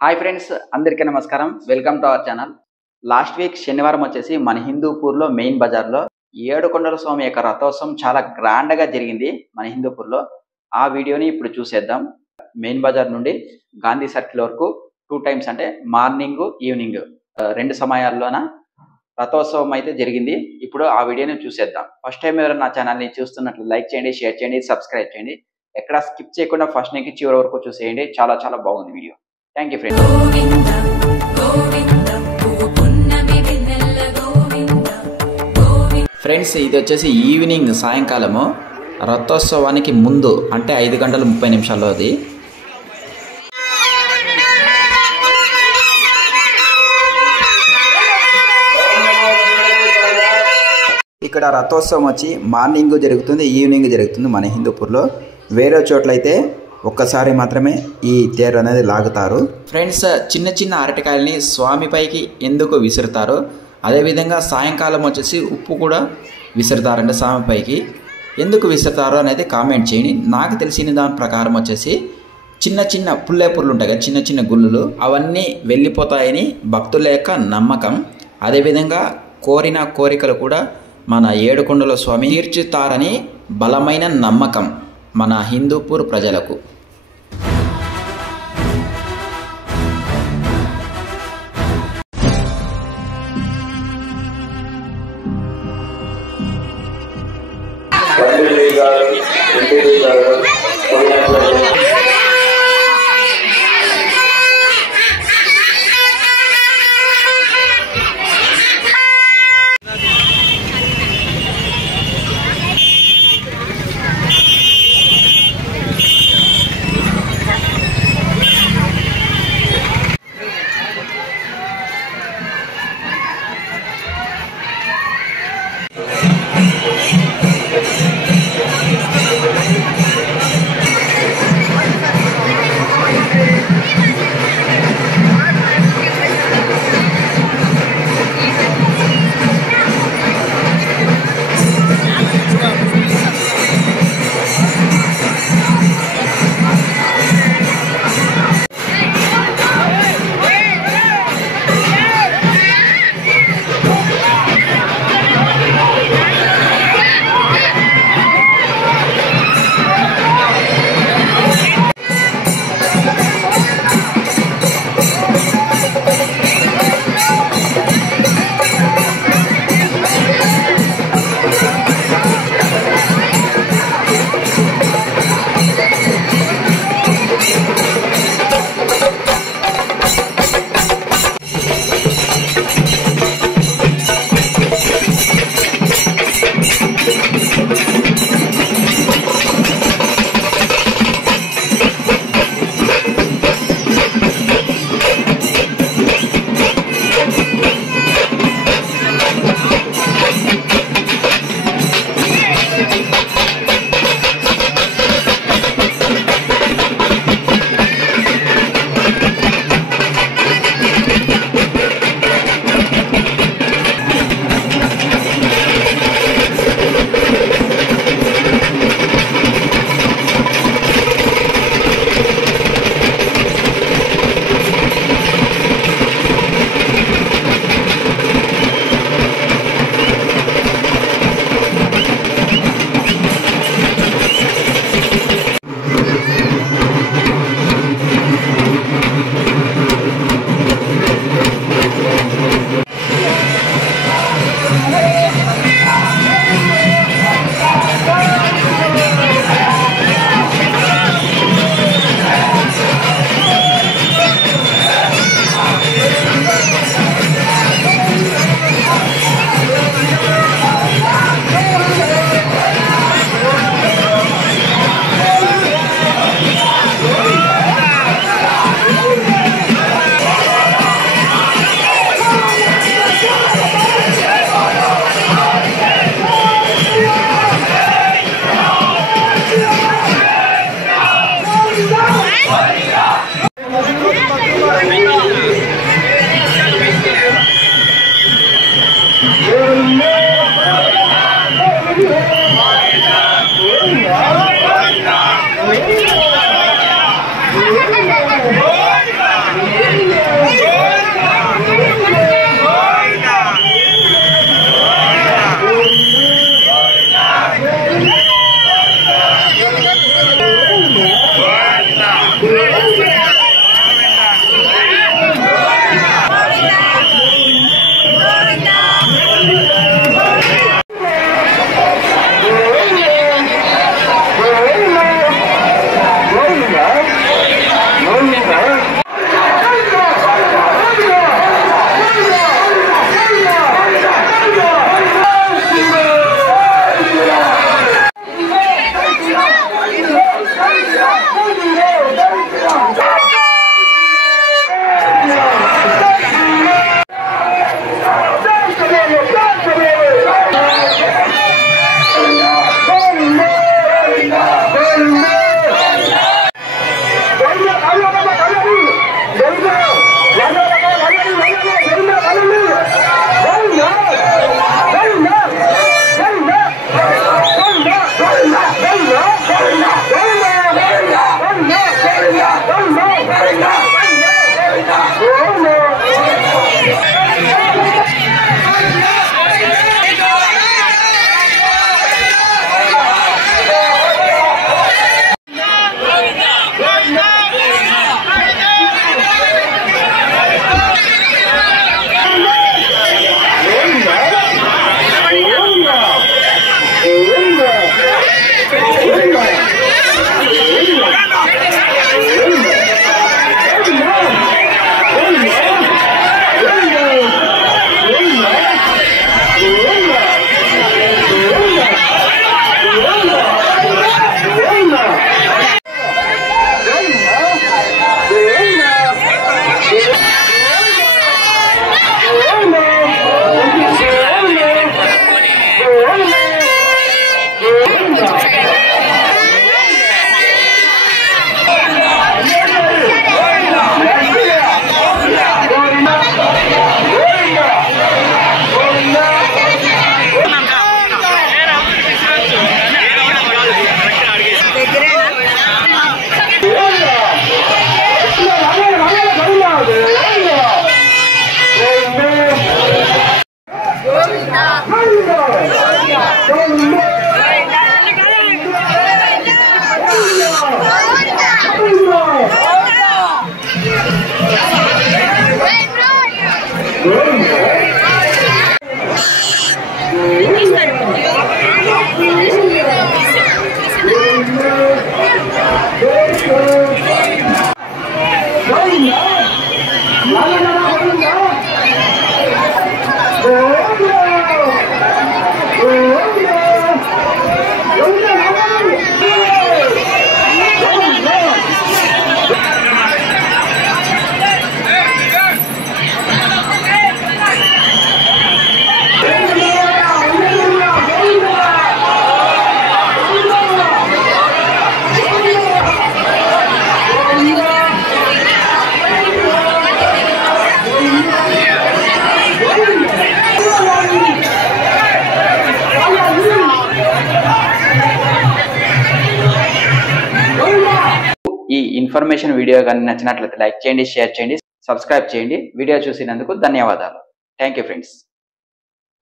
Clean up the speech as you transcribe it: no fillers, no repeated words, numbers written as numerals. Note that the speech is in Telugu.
హాయ్ ఫ్రెండ్స్, అందరికీ నమస్కారం. Welcome to our channel. Last week శనివారం వచ్చేసి మన హిందూపూర్లో మెయిన్ బజార్లో ఏడుకొండల స్వామి యొక్క రథోత్సవం చాలా గ్రాండ్గా జరిగింది మన హిందూపూర్లో. ఆ వీడియోని ఇప్పుడు చూసేద్దాం. మెయిన్ బజార్ నుండి గాంధీ సర్కిల్ వరకు 2 టైమ్స్ అంటే మార్నింగ్ ఈవినింగ్ 2 సమయాల్లోన రథోత్సవం అయితే జరిగింది. ఇప్పుడు ఆ వీడియోని చూసేద్దాం. ఫస్ట్ టైం ఎవరైనా నా ఛానల్ని చూస్తున్నట్లు లైక్ చేయండి, షేర్ చేయండి, సబ్స్క్రైబ్ చేయండి. ఎక్కడ స్కిప్ చేయకుండా ఫస్ట్ నుంచి చివరి వరకు చూసేయండి. చాలా చాలా బాగుంది video. Thank you friends. Friends, ఇది వచ్చేసి ఈవినింగ్ సాయంకాలము రథోత్సవానికి ముందు అంటే 5 గంటల 30 నిమిషాల్లో అది. ఇక్కడ రథోత్సవం వచ్చి మార్నింగ్ జరుగుతుంది, ఈవినింగ్ జరుగుతుంది మన హిందూపూర్లో. వేరే చోట్లయితే ఒక్కసారి మాత్రమే ఈ తేరు అనేది లాగుతారు. ఫ్రెండ్స్, చిన్న చిన్న అరటికాయలని స్వామిపైకి ఎందుకు విసురుతారు, అదేవిధంగా సాయంకాలం వచ్చేసి ఉప్పు కూడా విసురుతారంటే స్వామిపైకి ఎందుకు విసురుతారు అనేది కామెంట్ చేయండి. నాకు తెలిసిన దాని ప్రకారం వచ్చేసి చిన్న చిన్న పుల్లేపుర్లు ఉంటాయి కదా, చిన్న చిన్న గుళ్ళులు, అవన్నీ వెళ్ళిపోతాయని భక్తుల యొక్క నమ్మకం. అదేవిధంగా కోరిన కోరికలు కూడా మన ఏడుకొండల స్వామి తీర్చుతారని బలమైన నమ్మకం మన హిందూపూర్ ప్రజలకు. ఇన్ఫర్మేషన్ వీడియో కానీ నచ్చినట్లయితే లైక్ చేయండి, షేర్ చేయండి, సబ్స్క్రైబ్ చేయండి. వీడియో చూసినందుకు ధన్యవాదాలు. Thank you friends.